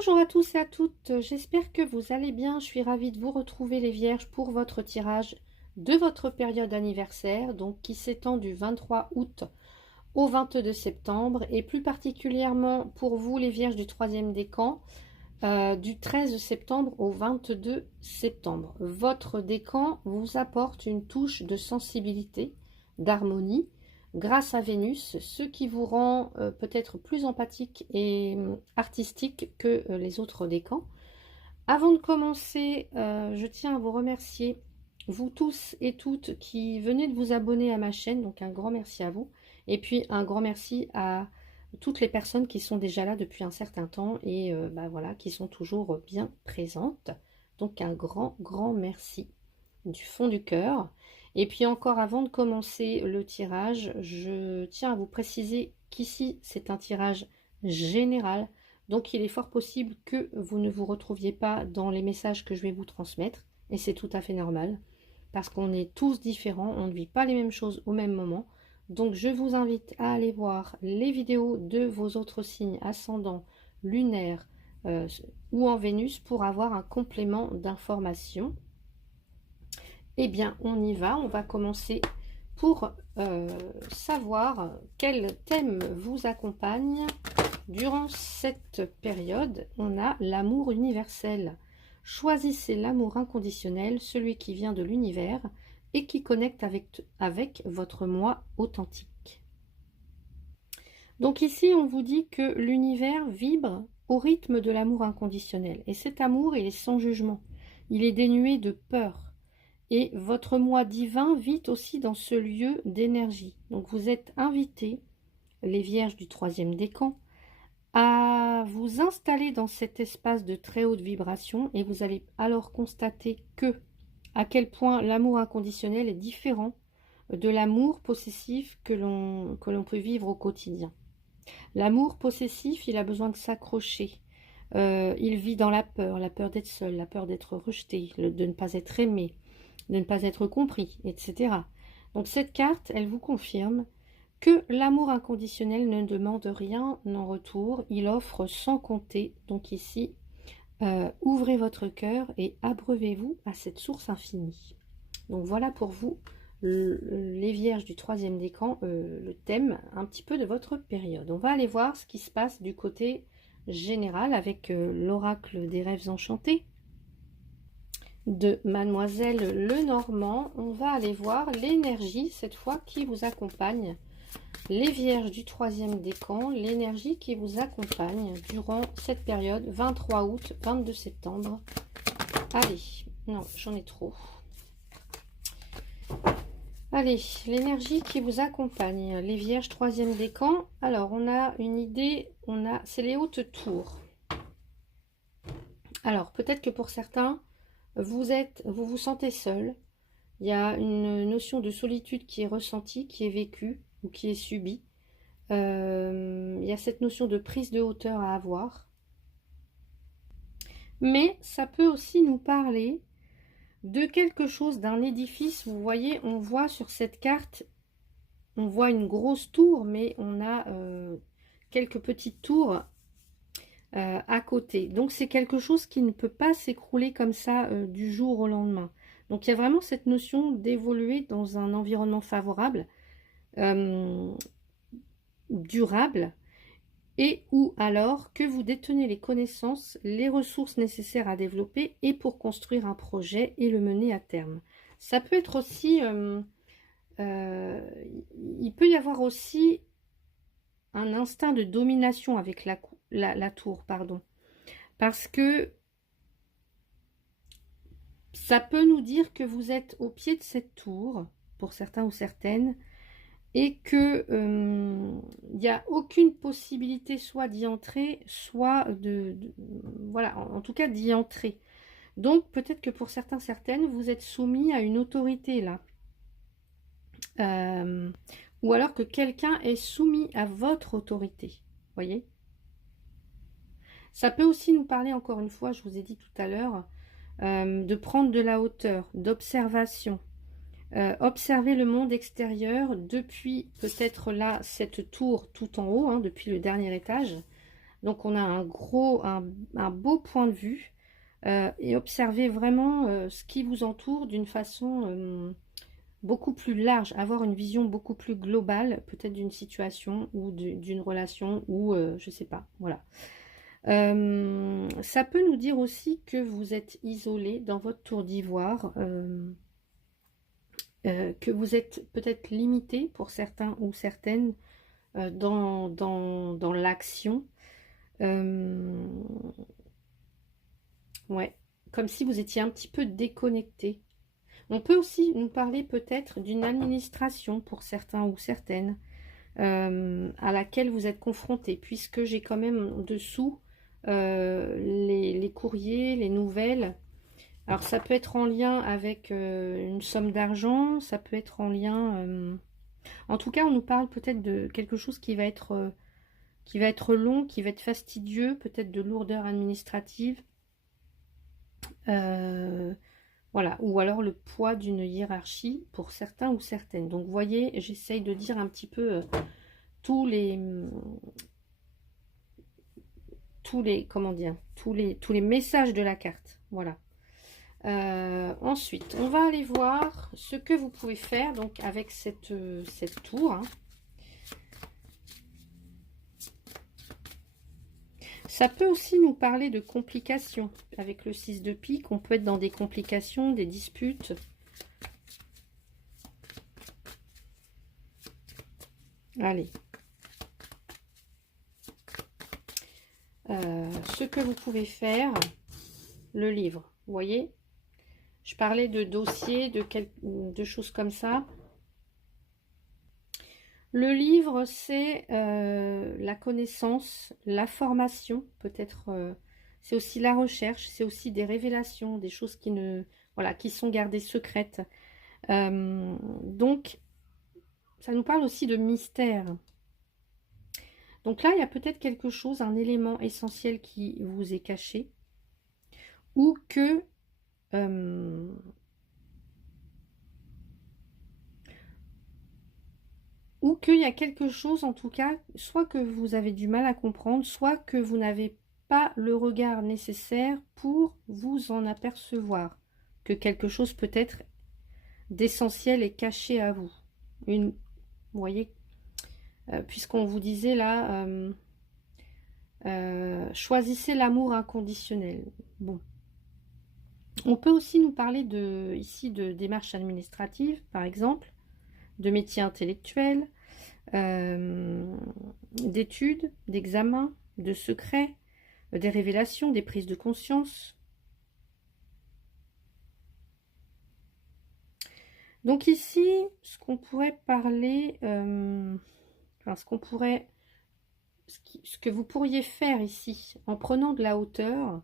Bonjour à tous et à toutes, j'espère que vous allez bien. Je suis ravie de vous retrouver les Vierges pour votre tirage de votre période anniversaire, donc qui s'étend du 23 août au 22 septembre, et plus particulièrement pour vous les Vierges du troisième décan, du 13 septembre au 22 septembre. Votre décan vous apporte une touche de sensibilité, d'harmonie, grâce à Vénus, ce qui vous rend peut-être plus empathique et artistique que les autres décans. Avant de commencer, je tiens à vous remercier, vous tous et toutes qui venez de vous abonner à ma chaîne, donc un grand merci à vous. Et puis un grand merci à toutes les personnes qui sont déjà là depuis un certain temps et voilà, qui sont toujours bien présentes. Donc un grand merci du fond du cœur. Et puis encore avant de commencer le tirage, je tiens à vous préciser qu'ici c'est un tirage général. Donc il est fort possible que vous ne vous retrouviez pas dans les messages que je vais vous transmettre. Et c'est tout à fait normal. Parce qu'on est tous différents, on ne vit pas les mêmes choses au même moment. Donc je vous invite à aller voir les vidéos de vos autres signes ascendants, lunaires ou en Vénus pour avoir un complément d'information. Eh bien, on y va. On va commencer pour savoir quel thème vous accompagne. Durant cette période, on a l'amour universel. Choisissez l'amour inconditionnel, celui qui vient de l'univers et qui connecte avec votre moi authentique. Donc ici, on vous dit que l'univers vibre au rythme de l'amour inconditionnel. Et cet amour, il est sans jugement. Il est dénué de peur. Et votre moi divin vit aussi dans ce lieu d'énergie. Donc vous êtes invités, les Vierges du troisième décan, à vous installer dans cet espace de très haute vibration et vous allez alors constater à quel point l'amour inconditionnel est différent de l'amour possessif que l'on peut vivre au quotidien. L'amour possessif, il a besoin de s'accrocher. Il vit dans la peur d'être seul, la peur d'être rejeté, de ne pas être aimé, de ne pas être compris, etc. Donc cette carte, elle vous confirme que l'amour inconditionnel ne demande rien en retour, il offre sans compter. Donc ici, ouvrez votre cœur et abreuvez-vous à cette source infinie. Donc voilà pour vous, les Vierges du troisième décan, le thème un petit peu de votre période. On va aller voir ce qui se passe du côté général avec l'oracle des rêves enchantés de Mademoiselle Lenormand. On va aller voir l'énergie cette fois qui vous accompagne. Les Vierges du troisième décan, l'énergie qui vous accompagne durant cette période 23 août, 22 septembre. Allez, non, j'en ai trop. Allez, l'énergie qui vous accompagne, les Vierges troisième décan. Alors, on a une idée, c'est les hautes tours. Alors, peut-être que pour certains, vous vous sentez seul. Il y a une notion de solitude qui est ressentie, qui est vécue ou qui est subie. Il y a cette notion de prise de hauteur à avoir. Mais ça peut aussi nous parler de quelque chose, d'un édifice. Vous voyez, on voit sur cette carte, on voit une grosse tour, mais on a quelques petites tours à côté. Donc c'est quelque chose qui ne peut pas s'écrouler comme ça du jour au lendemain. Donc il y a vraiment cette notion d'évoluer dans un environnement favorable, durable, et ou alors que vous détenez les connaissances, les ressources nécessaires à développer et pour construire un projet et le mener à terme. Ça peut être aussi, il peut y avoir aussi un instinct de domination avec la tour, pardon. Parce que ça peut nous dire que vous êtes au pied de cette tour, pour certains ou certaines, et que il n'y a aucune possibilité soit d'y entrer, soit voilà, en tout cas d'y entrer. Donc peut-être que pour certains, certaines, vous êtes soumis à une autorité là. Ou alors que quelqu'un est soumis à votre autorité. Voyez? Ça peut aussi nous parler, encore une fois, je vous ai dit tout à l'heure, de prendre de la hauteur, d'observation. Observer le monde extérieur depuis peut-être là cette tour tout en haut, hein, depuis le dernier étage, Donc on a un beau point de vue et observez vraiment ce qui vous entoure d'une façon beaucoup plus large, avoir une vision beaucoup plus globale, peut-être d'une situation ou d'une relation ou je sais pas, voilà. Ça peut nous dire aussi que vous êtes isolé dans votre tour d'ivoire, que vous êtes peut-être limité pour certains ou certaines dans l'action. Ouais, comme si vous étiez un petit peu déconnecté. On peut aussi nous parler peut-être d'une administration pour certains ou certaines à laquelle vous êtes confronté, puisque j'ai quand même en dessous les courriers, les nouvelles. Alors ça peut être en lien avec une somme d'argent, ça peut être en lien... En tout cas, on nous parle peut-être de quelque chose qui va être long, qui va être fastidieux, peut-être de lourdeur administrative. Voilà, ou alors le poids d'une hiérarchie pour certains ou certaines. Donc vous voyez, j'essaye de dire un petit peu tous les comment dire, tous les messages de la carte. Voilà. Ensuite, on va aller voir ce que vous pouvez faire donc avec cette tour. Hein. Ça peut aussi nous parler de complications. Avec le 6 de pique, on peut être dans des complications, des disputes. Allez. Ce que vous pouvez faire, le livre, vous voyez, je parlais de dossiers, de choses comme ça. Le livre, c'est la connaissance, la formation, peut-être, c'est aussi la recherche, c'est aussi des révélations, des choses voilà, qui sont gardées secrètes. Donc, ça nous parle aussi de mystère. Donc là, il y a peut-être quelque chose, un élément essentiel qui vous est caché, ou que qu'il y a quelque chose, en tout cas, soit que vous avez du mal à comprendre, soit que vous n'avez pas le regard nécessaire pour vous en apercevoir, que quelque chose peut-être d'essentiel est caché à vous. Vous voyez, puisqu'on vous disait là, choisissez l'amour inconditionnel. Bon. On peut aussi nous parler ici de démarches administratives, par exemple, de métiers intellectuels, d'études, d'examens, de secrets, des révélations, des prises de conscience. Donc ici, ce qu'on pourrait parler, ce que vous pourriez faire ici, en prenant de la hauteur,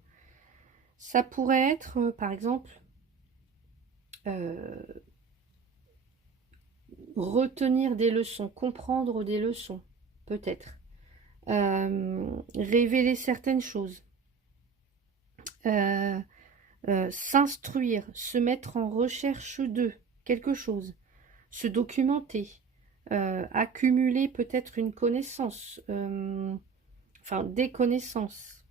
ça pourrait être, par exemple, retenir des leçons, comprendre des leçons, peut-être. Révéler certaines choses. S'instruire, se mettre en recherche de quelque chose. Se documenter. Accumuler peut-être une connaissance. Enfin, des connaissances.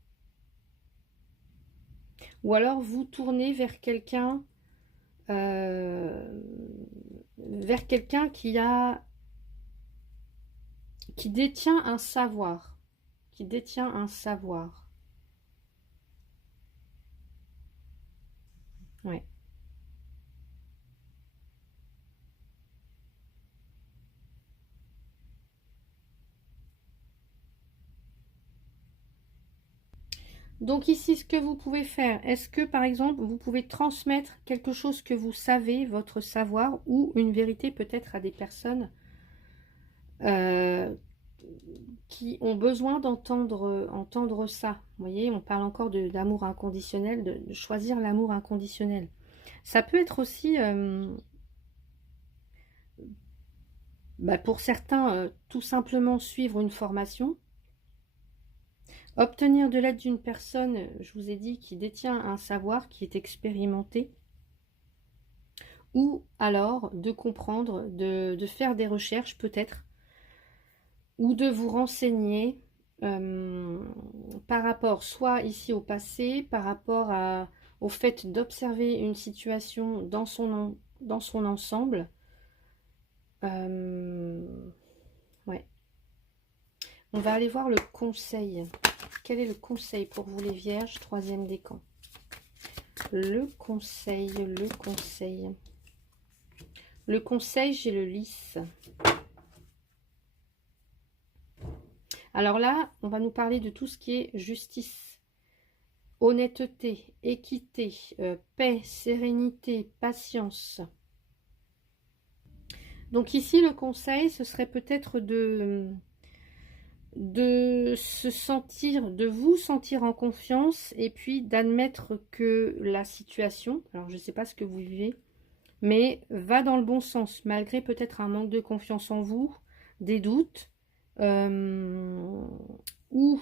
Ou alors vous tourner vers quelqu'un qui détient un savoir, Ouais. Donc ici, ce que vous pouvez faire, est-ce que par exemple, vous pouvez transmettre quelque chose que vous savez, votre savoir, ou une vérité peut-être à des personnes qui ont besoin entendre ça. Vous voyez, on parle encore d'amour inconditionnel, de choisir l'amour inconditionnel. Ça peut être aussi, pour certains, tout simplement suivre une formation, obtenir de l'aide d'une personne, je vous ai dit, qui détient un savoir, qui est expérimenté, ou alors de comprendre, de faire des recherches peut-être, ou de vous renseigner par rapport soit ici au passé, par rapport au fait d'observer une situation dans son ensemble. Ouais. On va aller voir le conseil. Quel est le conseil pour vous les vierges, troisième décan? Le conseil, le conseil. Le conseil, j'ai le lys. Alors là, on va nous parler de tout ce qui est justice, honnêteté, équité, paix, sérénité, patience. Donc ici, le conseil, ce serait peut-être de se sentir, de vous sentir en confiance et puis d'admettre que la situation, alors je ne sais pas ce que vous vivez, mais va dans le bon sens, malgré peut-être un manque de confiance en vous, des doutes, ou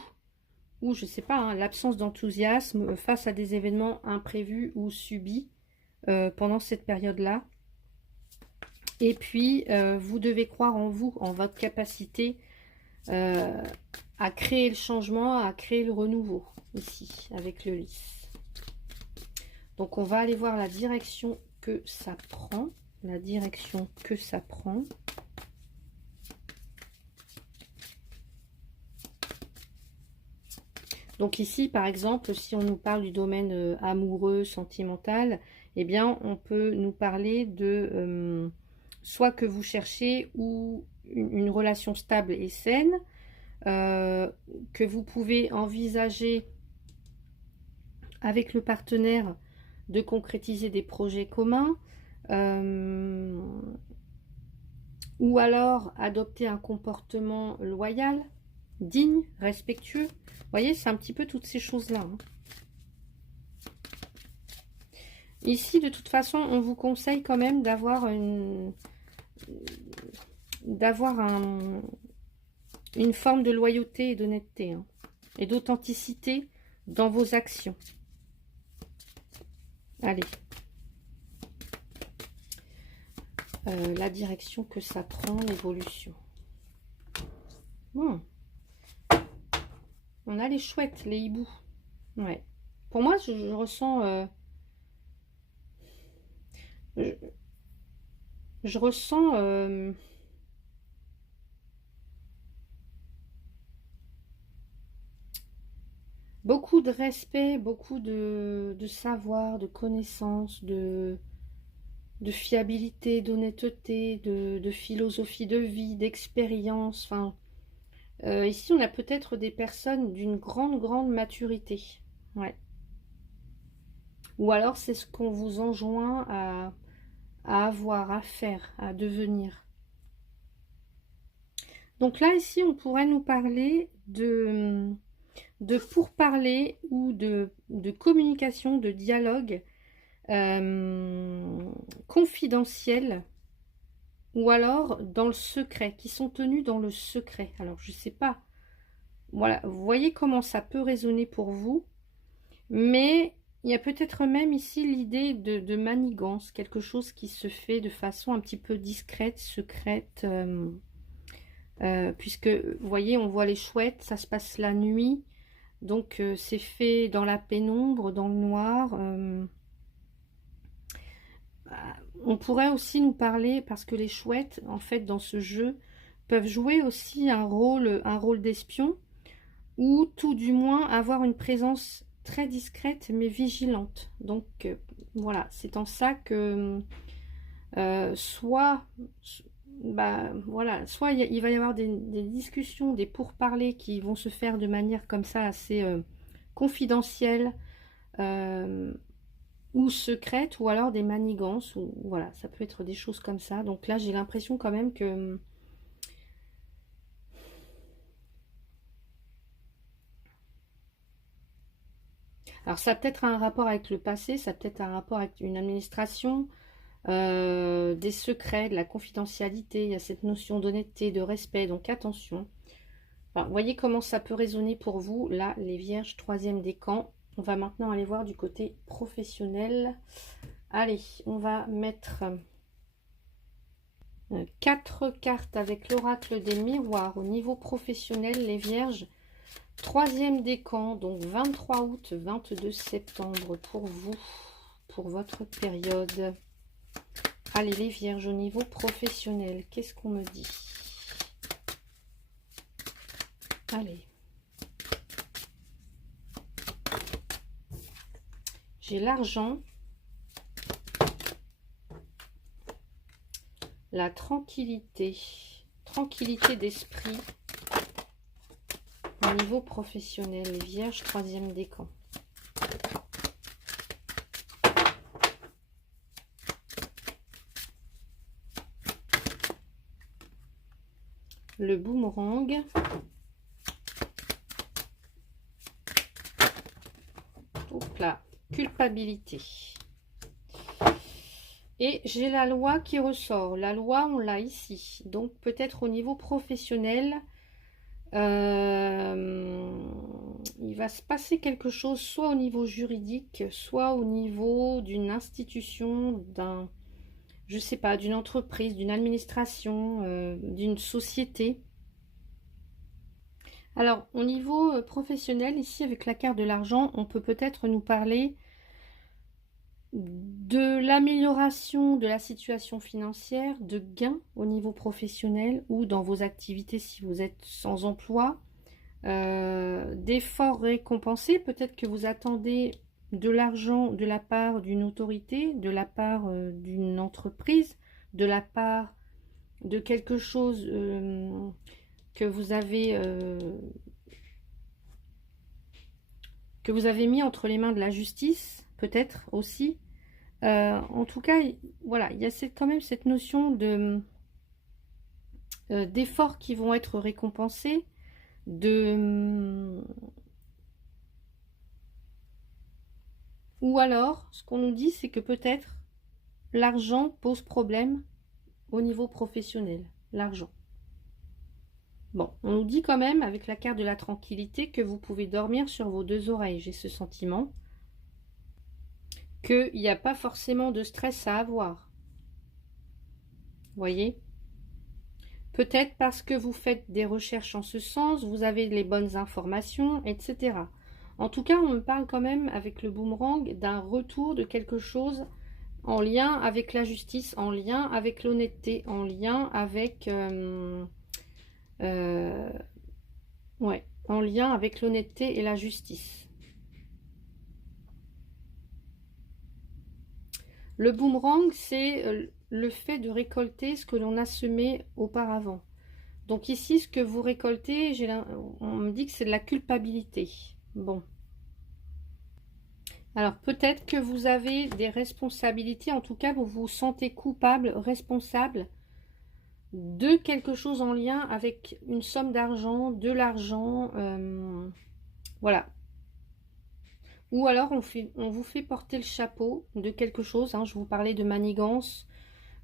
je ne sais pas, hein, l'absence d'enthousiasme face à des événements imprévus ou subis pendant cette période-là. Et puis, vous devez croire en vous, en votre capacité à créer le changement, à créer le renouveau, ici, avec le lys. Donc, on va aller voir la direction que ça prend. La direction que ça prend. Donc ici, par exemple, si on nous parle du domaine amoureux, sentimental, eh bien, on peut nous parler de soit que vous cherchez ou une relation stable et saine, que vous pouvez envisager avec le partenaire de concrétiser des projets communs, ou alors adopter un comportement loyal, digne, respectueux. Vous voyez, c'est un petit peu toutes ces choses-là. Hein. Ici, de toute façon, on vous conseille quand même d'avoir une forme de loyauté et d'honnêteté, hein, et d'authenticité dans vos actions. Allez. La direction que ça prend, l'évolution. On a les chouettes, les hiboux. Ouais. Pour moi, je ressens... je ressens... beaucoup de respect, beaucoup de savoir, de connaissances, de fiabilité, d'honnêteté, de philosophie de vie, d'expérience. Enfin, ici, on a peut-être des personnes d'une grande maturité. Ouais. Ou alors, c'est ce qu'on vous enjoint à avoir, à faire, à devenir. Donc là, ici, on pourrait nous parler de pourparler ou de communication, de dialogue confidentiel, ou alors dans le secret, qui sont tenus dans le secret. Alors, je ne sais pas. Voilà, vous voyez comment ça peut résonner pour vous. Mais il y a peut-être même ici l'idée de manigance, quelque chose qui se fait de façon un petit peu discrète, secrète. Puisque, vous voyez, on voit les chouettes, ça se passe la nuit. Donc, c'est fait dans la pénombre, dans le noir. On pourrait aussi nous parler, parce que les chouettes, en fait, dans ce jeu, peuvent jouer aussi un rôle d'espion, ou tout du moins avoir une présence très discrète mais vigilante. Donc voilà, c'est en ça que soit il va y avoir des discussions, des pourparlers qui vont se faire de manière comme ça assez confidentielle ou secrète, ou alors des manigances, ou voilà, ça peut être des choses comme ça. Donc là, j'ai l'impression quand même que alors ça a peut-être un rapport avec le passé, ça a peut-être un rapport avec une administration, des secrets, de la confidentialité, il y a cette notion d'honnêteté, de respect, donc attention. Alors, voyez comment ça peut résonner pour vous, là, les vierges, troisième décan. On va maintenant aller voir du côté professionnel. Allez, on va mettre 4 cartes avec l'oracle des miroirs au niveau professionnel, les vierges. Troisième décan, donc 23 août, 22 septembre pour vous, pour votre période. Allez, les vierges, au niveau professionnel, qu'est-ce qu'on me dit? Allez. J'ai l'argent, la tranquillité, tranquillité d'esprit au niveau professionnel. Les vierges, troisième décan. Le boomerang. Hop là. Culpabilité. Et j'ai la loi qui ressort. La loi, on l'a ici. Donc peut-être au niveau professionnel, il va se passer quelque chose, soit au niveau juridique, soit au niveau d'une institution, je sais pas, d'une entreprise, d'une administration, d'une société. Alors, au niveau professionnel, ici, avec la carte de l'argent, on peut peut-être nous parler de l'amélioration de la situation financière, de gains au niveau professionnel ou dans vos activités si vous êtes sans emploi, d'efforts récompensés. Peut-être que vous attendez de l'argent de la part d'une autorité, de la part d'une entreprise, de la part de quelque chose que vous avez mis entre les mains de la justice, peut-être aussi. En tout cas, voilà, il y a quand même cette notion d'efforts qui vont être récompensés, ou alors, ce qu'on nous dit, c'est que peut-être l'argent pose problème au niveau professionnel. L'argent. Bon, on nous dit quand même, avec la carte de la tranquillité, que vous pouvez dormir sur vos deux oreilles. J'ai ce sentiment qu'il n'y a pas forcément de stress à avoir. Voyez? Peut-être parce que vous faites des recherches en ce sens, vous avez les bonnes informations, etc. En tout cas, on me parle quand même, avec le boomerang, d'un retour de quelque chose en lien avec la justice, en lien avec l'honnêteté, en lien avec... ouais, en lien avec l'honnêteté et la justice. Le boomerang, c'est le fait de récolter ce que l'on a semé auparavant. Donc ici, ce que vous récoltez, on me dit que c'est de la culpabilité. Bon. Alors peut-être que vous avez des responsabilités, en tout cas vous vous sentez coupable, responsable de quelque chose en lien avec une somme d'argent, de l'argent, voilà. Ou alors on vous fait porter le chapeau de quelque chose, hein, je vous parlais de manigance,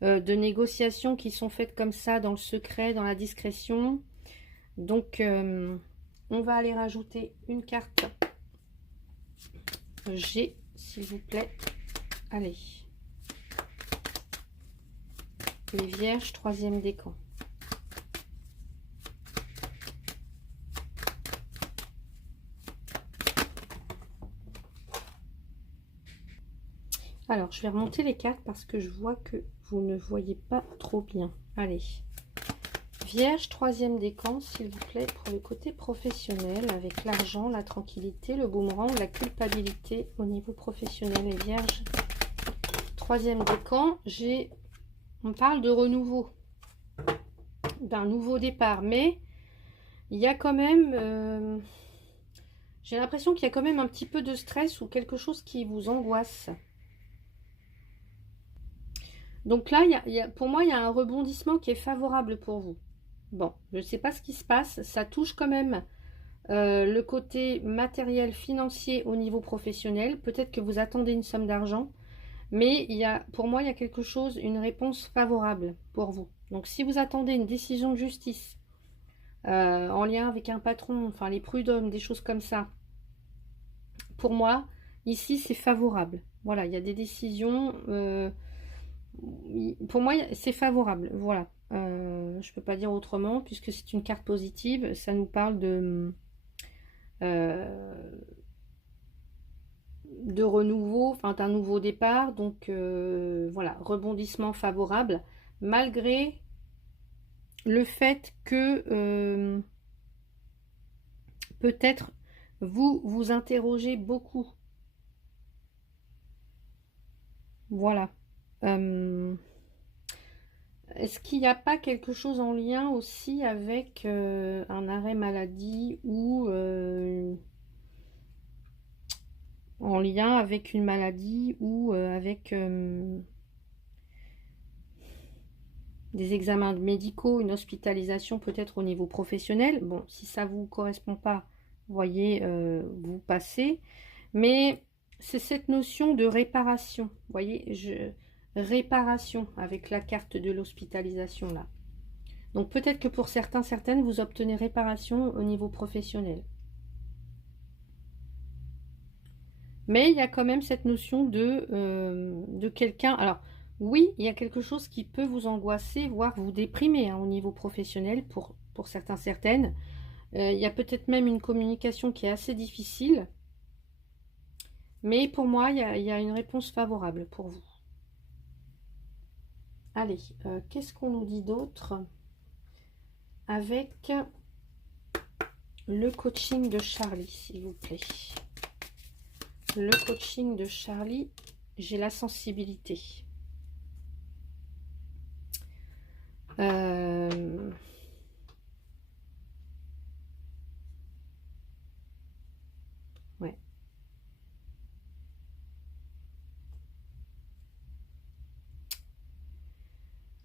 de négociations qui sont faites comme ça dans le secret, dans la discrétion. Donc on va aller rajouter une carte G, s'il vous plaît. Allez. Les vierges, troisième décan. Alors, je vais remonter les cartes parce que je vois que vous ne voyez pas trop bien. Allez. Vierge, troisième décan, s'il vous plaît, pour le côté professionnel, avec l'argent, la tranquillité, le boomerang, la culpabilité au niveau professionnel. Les vierges, troisième décan, on parle de renouveau, d'un nouveau départ, mais il y a quand même, j'ai l'impression qu'il y a quand même un petit peu de stress ou quelque chose qui vous angoisse. Donc là, pour moi, il y a un rebondissement qui est favorable pour vous. Bon, je ne sais pas ce qui se passe. Ça touche quand même le côté matériel, financier au niveau professionnel. Peut-être que vous attendez une somme d'argent. Mais pour moi, il y a quelque chose, une réponse favorable pour vous. Donc si vous attendez une décision de justice en lien avec un patron, enfin les prud'hommes, des choses comme ça, pour moi, ici, c'est favorable. Voilà, il y a des décisions... pour moi, c'est favorable. Voilà. Je peux pas dire autrement, puisque c'est une carte positive. Ça nous parle de renouveau, enfin d'un nouveau départ. Donc voilà, rebondissement favorable, malgré le fait que peut-être vous vous interrogez beaucoup. Voilà. Est-ce qu'il n'y a pas quelque chose en lien aussi avec un arrêt maladie ou en lien avec une maladie ou avec des examens médicaux, une hospitalisation peut-être au niveau professionnel? Bon, si ça ne vous correspond pas, voyez, vous passez. Mais c'est cette notion de réparation. Vous voyez, réparation avec la carte de l'hospitalisation là. Donc peut-être que pour certains, certaines, vous obtenez réparation au niveau professionnel. Mais il y a quand même cette notion de quelqu'un. Alors oui, il y a quelque chose qui peut vous angoisser, voire vous déprimer hein, au niveau professionnel pour certains, certaines. Il y a peut-être même une communication qui est assez difficile. Mais pour moi, il y a une réponse favorable pour vous. Allez, qu'est-ce qu'on nous dit d'autre avec le coaching de Charlie, s'il vous plaît? Le coaching de Charlie, j'ai la sensibilité. Ouais.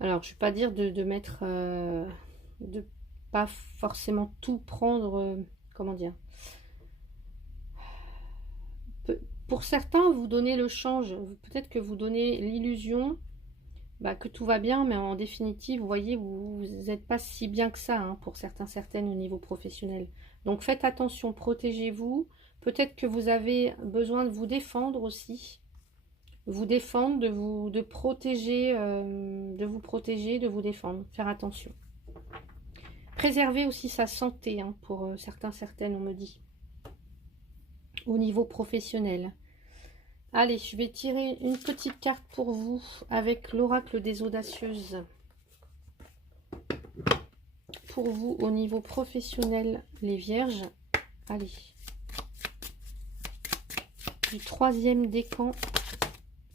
Alors, je ne vais pas dire de mettre, de pas forcément tout prendre, comment dire. Pour certains, vous donnez le change. Peut-être que vous donnez l'illusion que tout va bien, mais en définitive, vous voyez, vous n'êtes pas si bien que ça hein, pour certains, certaines au niveau professionnel. Donc faites attention, protégez-vous. Peut-être que vous avez besoin de vous défendre aussi. Vous défendre, de vous protéger, de vous défendre. Faire attention. Préserver aussi sa santé hein, pour certains, certaines, on me dit. Au niveau professionnel. Allez, je vais tirer une petite carte pour vous avec l'oracle des audacieuses. Pour vous, au niveau professionnel, les vierges. Allez. Du 3e décan.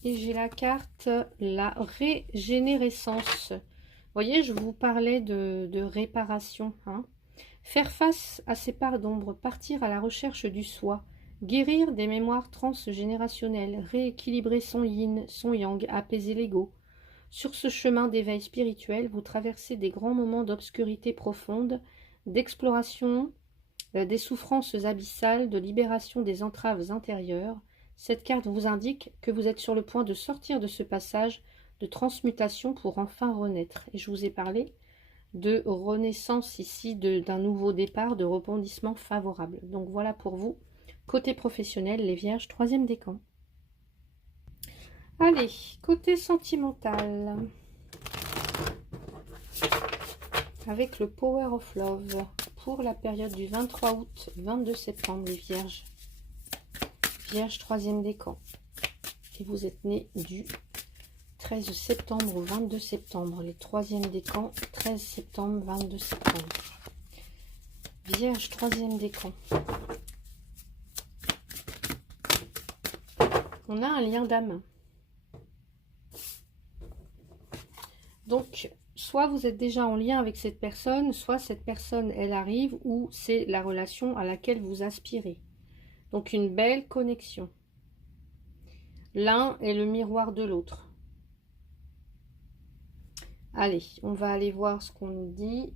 Et j'ai la carte, la régénérescence. Vous voyez, je vous parlais de réparation. Hein. Faire face à ses parts d'ombre, partir à la recherche du soi. Guérir des mémoires transgénérationnelles, rééquilibrer son yin, son yang, apaiser l'ego. Sur ce chemin d'éveil spirituel, vous traversez des grands moments d'obscurité profonde, d'exploration, des souffrances abyssales, de libération des entraves intérieures. Cette carte vous indique que vous êtes sur le point de sortir de ce passage de transmutation pour enfin renaître. Et je vous ai parlé de renaissance ici, d'un nouveau départ, de rebondissement favorable. Donc voilà pour vous. Côté professionnel, les vierges, 3e décan. Allez, côté sentimental. Avec le Power of Love pour la période du 23 août, 22 septembre, les vierges. Vierge, 3e décan. Et vous êtes né du 13 septembre au 22 septembre. Les 3e décan, 13 septembre, 22 septembre. Vierge, 3e décan. On a un lien d'âme. Donc, soit vous êtes déjà en lien avec cette personne, soit cette personne, elle arrive, ou c'est la relation à laquelle vous aspirez. Donc, une belle connexion. L'un est le miroir de l'autre. Allez, on va aller voir ce qu'on nous dit.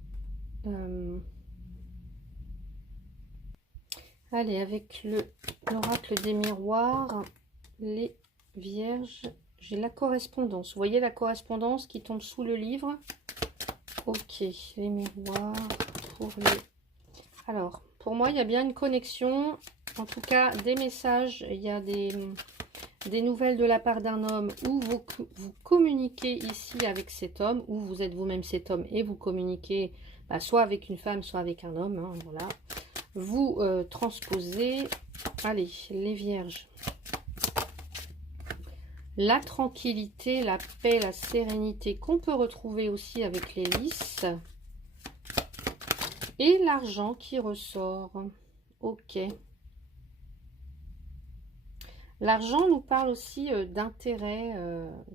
Allez, avec l'oracle des miroirs, les vierges, j'ai la correspondance. Vous voyez la correspondance qui tombe sous le livre? Ok, les miroirs pour les... Alors, pour moi, il y a bien une connexion. En tout cas, des messages. Il y a des nouvelles de la part d'un homme où vous communiquez ici avec cet homme, ou vous êtes vous-même cet homme et vous communiquez soit avec une femme, soit avec un homme. Hein, voilà. vous transposez, allez, les vierges, la tranquillité, la paix, la sérénité qu'on peut retrouver aussi avec les lys. Et l'argent qui ressort. Ok. L'argent nous parle aussi d'intérêt.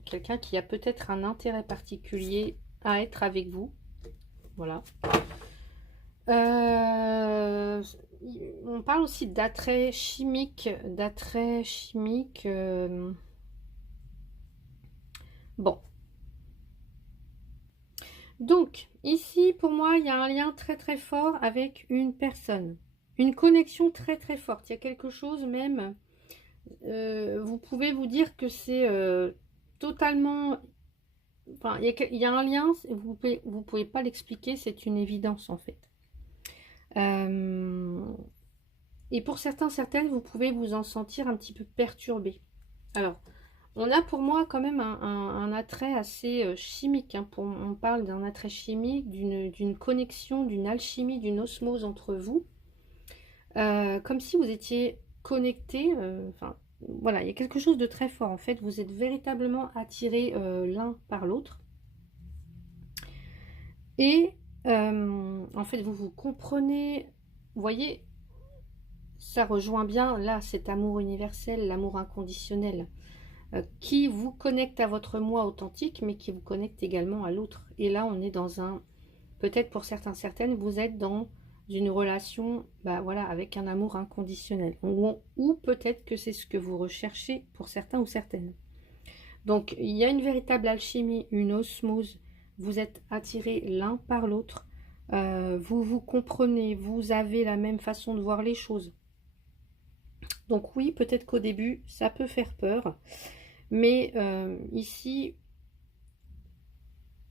Quelqu'un qui a peut-être un intérêt particulier à être avec vous. Voilà. On parle aussi d'attrait chimique. D'attrait chimique. Bon. Donc, ici, pour moi, il y a un lien très très fort avec une personne. Une connexion très très forte. Il y a quelque chose même, vous pouvez vous dire que c'est totalement... Enfin, il y a un lien, vous pouvez pas l'expliquer, c'est une évidence en fait. Et pour certains, certaines, vous pouvez vous en sentir un petit peu perturbé. Alors, on a pour moi quand même un attrait assez chimique. Hein, on parle d'un attrait chimique, d'une connexion, d'une alchimie, d'une osmose entre vous. Comme si vous étiez connectés. Enfin, voilà, il y a quelque chose de très fort. En fait, vous êtes véritablement attirés l'un par l'autre. Et en fait, vous vous comprenez. Vous voyez, ça rejoint bien là cet amour universel, l'amour inconditionnel. Qui vous connecte à votre moi authentique, mais qui vous connecte également à l'autre. Et là, on est dans un... Peut-être pour certains, certaines, vous êtes dans une relation bah, voilà, avec un amour inconditionnel. Ou peut-être que c'est ce que vous recherchez pour certains ou certaines. Donc, il y a une véritable alchimie, une osmose. Vous êtes attirés l'un par l'autre. Vous vous comprenez, vous avez la même façon de voir les choses. Donc oui, peut-être qu'au début, ça peut faire peur. Mais ici,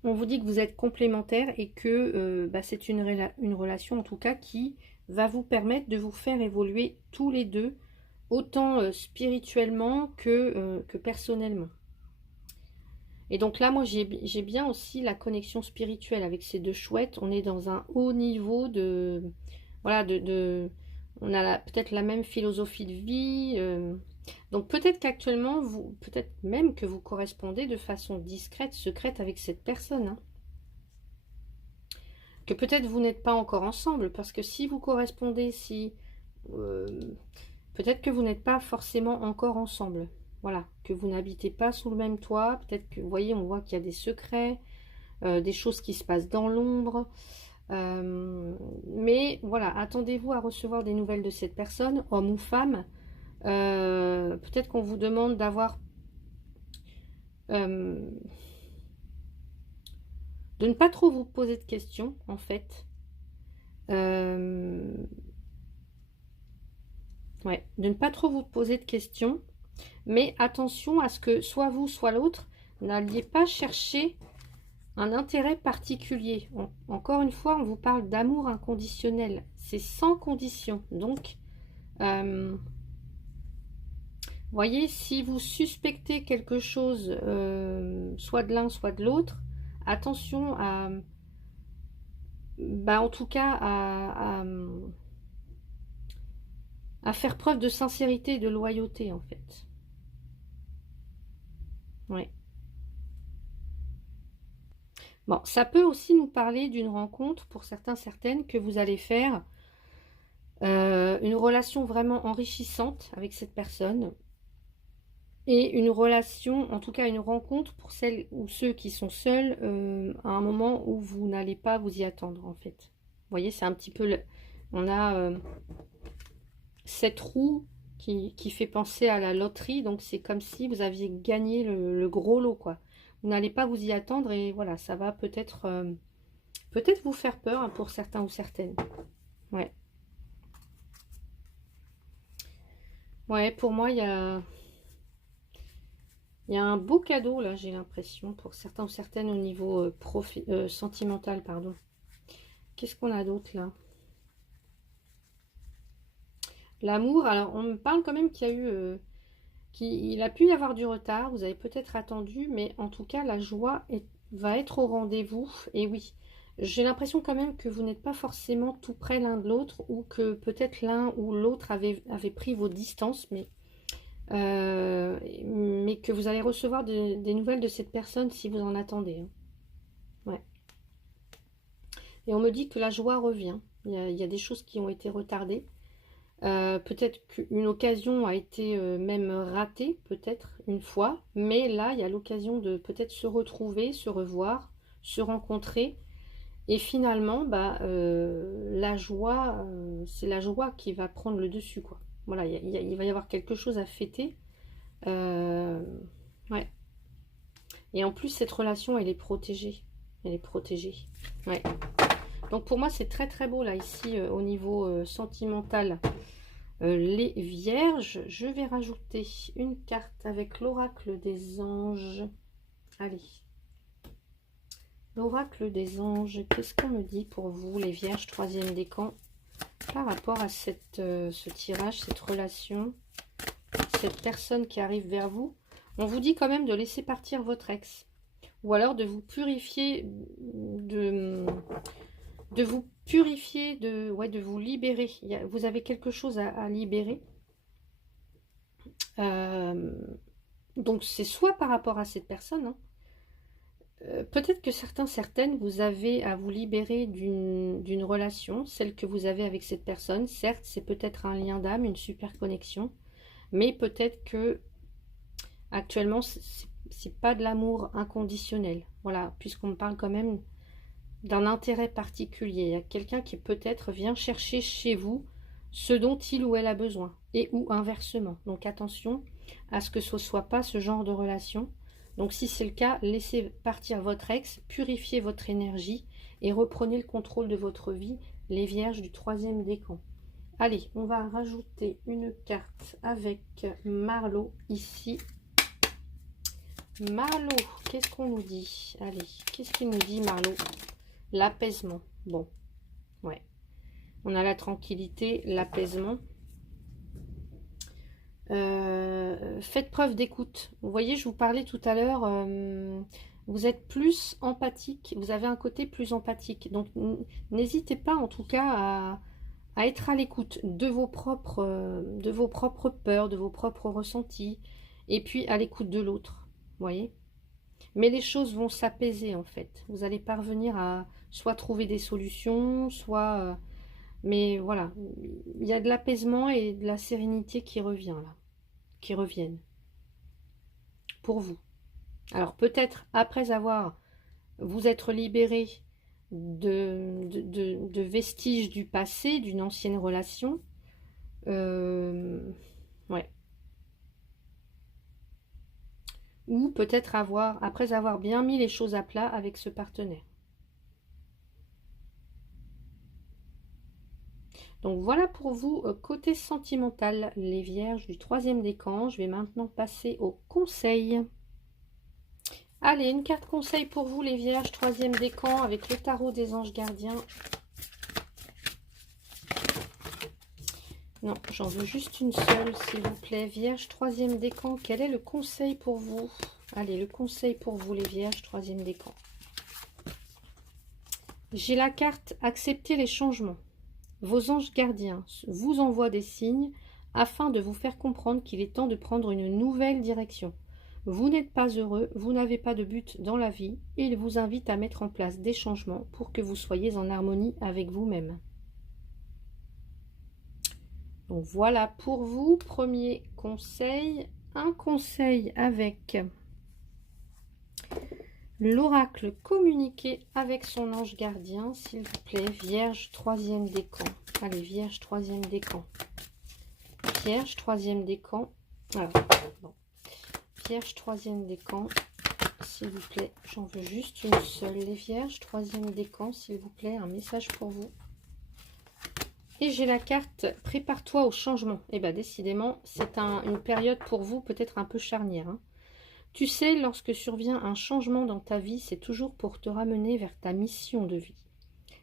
on vous dit que vous êtes complémentaires et que bah, c'est une relation en tout cas qui va vous permettre de vous faire évoluer tous les deux, autant spirituellement que personnellement. Et donc là, moi, j'ai bien aussi la connexion spirituelle avec ces deux chouettes. On est dans un haut niveau de... Voilà, on a peut-être la même philosophie de vie. Donc peut-être qu'actuellement, peut-être même que vous correspondez de façon discrète, secrète avec cette personne. Hein. Que peut-être vous n'êtes pas encore ensemble, parce que si vous correspondez, peut-être que vous n'êtes pas forcément encore ensemble. Voilà, que vous n'habitez pas sous le même toit. Peut-être que, vous voyez, on voit qu'il y a des secrets, des choses qui se passent dans l'ombre. Mais voilà, attendez-vous à recevoir des nouvelles de cette personne, homme ou femme. Peut-être qu'on vous demande d'avoir de ne pas trop vous poser de questions en fait, ouais, de ne pas trop vous poser de questions, mais attention à ce que soit vous soit l'autre n'alliez pas chercher un intérêt particulier. Encore une fois, on vous parle d'amour inconditionnel, c'est sans condition. Donc voyez, si vous suspectez quelque chose, soit de l'un, soit de l'autre, attention à, bah, en tout cas, à faire preuve de sincérité et de loyauté, en fait. Ouais. Bon, ça peut aussi nous parler d'une rencontre, pour certains, certaines, que vous allez faire, une relation vraiment enrichissante avec cette personne. Et une relation, en tout cas une rencontre pour celles ou ceux qui sont seuls à un moment où vous n'allez pas vous y attendre en fait. Vous voyez, c'est un petit peu... On a cette roue qui fait penser à la loterie, donc c'est comme si vous aviez gagné le gros lot, quoi. Vous n'allez pas vous y attendre et voilà, ça va peut-être peut-être vous faire peur hein, pour certains ou certaines. Ouais. Ouais, pour moi, il y a... Il y a un beau cadeau, là, j'ai l'impression, pour certains ou certaines au niveau sentimental, pardon. Qu'est-ce qu'on a d'autre, là? L'amour, alors, on me parle quand même qu'il y a eu... qu'il a pu y avoir du retard, vous avez peut-être attendu, mais en tout cas, la joie va être au rendez-vous. Et oui, J'ai l'impression quand même que vous n'êtes pas forcément tout près l'un de l'autre, ou que peut-être l'un ou l'autre avait pris vos distances, mais que vous allez recevoir des nouvelles de cette personne si vous en attendez, hein. Ouais. Et on me dit que la joie revient. Il y a des choses qui ont été retardées. Peut-être qu'une occasion a été même ratée, peut-être une fois, mais là, il y a l'occasion de peut-être se retrouver, se revoir, se rencontrer. Et finalement, bah, la joie, c'est la joie qui va prendre le dessus, quoi. Voilà, il va y avoir quelque chose à fêter. Euh, ouais. Et en plus, cette relation, elle est protégée. Elle est protégée. Ouais. Donc pour moi, c'est très très beau, là, ici, au niveau sentimental. Les vierges, je vais rajouter une carte avec l'oracle des anges. Allez. L'oracle des anges, qu'est-ce qu'on me dit pour vous, les vierges, troisième décan, par rapport à ce tirage, cette relation, cette personne qui arrive vers vous? On vous dit quand même de laisser partir votre ex, ou alors de vous purifier, de vous purifier, de vous libérer. Vous avez quelque chose à libérer. Donc c'est soit par rapport à cette personne, hein. Peut-être que certaines, vous avez à vous libérer d'une relation, celle que vous avez avec cette personne. Certes, c'est peut-être un lien d'âme, une super connexion, mais peut-être que actuellement, c'est pas de l'amour inconditionnel. Voilà, puisqu'on me parle quand même d'un intérêt particulier. Il y a quelqu'un qui peut-être vient chercher chez vous ce dont il ou elle a besoin, et ou inversement. Donc attention à ce que ce ne soit pas ce genre de relation. Donc si c'est le cas, laissez partir votre ex, purifiez votre énergie et reprenez le contrôle de votre vie, les vierges du troisième décan. Allez, on va rajouter une carte avec Marlo ici. Marlo, qu'est-ce qu'on nous dit? Allez, qu'est-ce qu'il nous dit Marlo? L'apaisement. Bon, ouais. On a la tranquillité, l'apaisement. Faites preuve d'écoute. Vous voyez, je vous parlais tout à l'heure, vous êtes plus empathique, vous avez un côté plus empathique. Donc, n'hésitez pas en tout cas à être à l'écoute de vos propres peurs, de vos propres ressentis, et puis à l'écoute de l'autre. Vous voyez? Mais les choses vont s'apaiser en fait. Vous allez parvenir à soit trouver des solutions, soit... mais voilà, il y a de l'apaisement et de la sérénité qui revient là, qui reviennent pour vous. Alors peut-être après avoir vous être libéré de vestiges du passé, d'une ancienne relation, ouais. Ou peut-être après avoir bien mis les choses à plat avec ce partenaire. Donc voilà pour vous, côté sentimental, les vierges du troisième décan. Je vais maintenant passer au conseil. Allez, une carte conseil pour vous, les vierges, troisième décan, avec le tarot des anges gardiens. Non, j'en veux juste une seule, s'il vous plaît. Vierge, troisième décan, quel est le conseil pour vous? Allez, le conseil pour vous, les vierges, troisième décan. J'ai la carte « Accepter les changements ». Vos anges gardiens vous envoient des signes afin de vous faire comprendre qu'il est temps de prendre une nouvelle direction. Vous n'êtes pas heureux, vous n'avez pas de but dans la vie et ils vous invitent à mettre en place des changements pour que vous soyez en harmonie avec vous-même. Donc voilà pour vous, premier conseil. Un conseil avec l'oracle communiquer avec son ange gardien, s'il vous plaît. Vierge, troisième décan. Allez, Vierge, troisième décan. Vierge, troisième décan. Alors, bon. Vierge, troisième décan, s'il vous plaît. J'en veux juste une seule. Les vierges, troisième décan, s'il vous plaît. Un message pour vous. Et j'ai la carte « Prépare-toi au changement ». Eh bien, décidément, c'est une période pour vous peut-être un peu charnière, hein. Tu sais, lorsque survient un changement dans ta vie, c'est toujours pour te ramener vers ta mission de vie.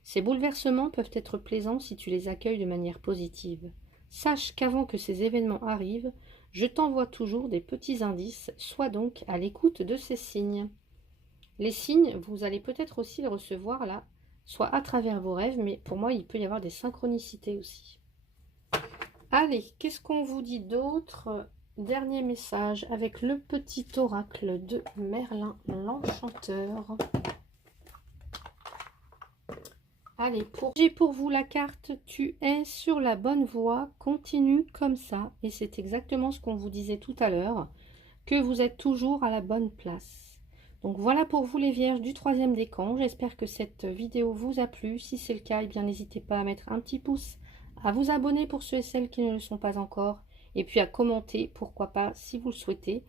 Ces bouleversements peuvent être plaisants si tu les accueilles de manière positive. Sache qu'avant que ces événements arrivent, je t'envoie toujours des petits indices, sois donc à l'écoute de ces signes. Les signes, vous allez peut-être aussi les recevoir là, soit à travers vos rêves, mais pour moi, il peut y avoir des synchronicités aussi. Allez, qu'est-ce qu'on vous dit d'autre? Dernier message avec le petit oracle de Merlin l'Enchanteur. Allez, j'ai pour vous la carte « Tu es sur la bonne voie, continue comme ça ». Et c'est exactement ce qu'on vous disait tout à l'heure, que vous êtes toujours à la bonne place. Donc voilà pour vous les vierges du 3e décan. J'espère que cette vidéo vous a plu. Si c'est le cas, eh bien n'hésitez pas à mettre un petit pouce, à vous abonner pour ceux et celles qui ne le sont pas encore, et puis à commenter, pourquoi pas, si vous le souhaitez.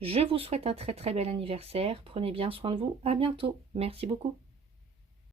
Je vous souhaite un très très bel anniversaire. Prenez bien soin de vous. À bientôt. Merci beaucoup.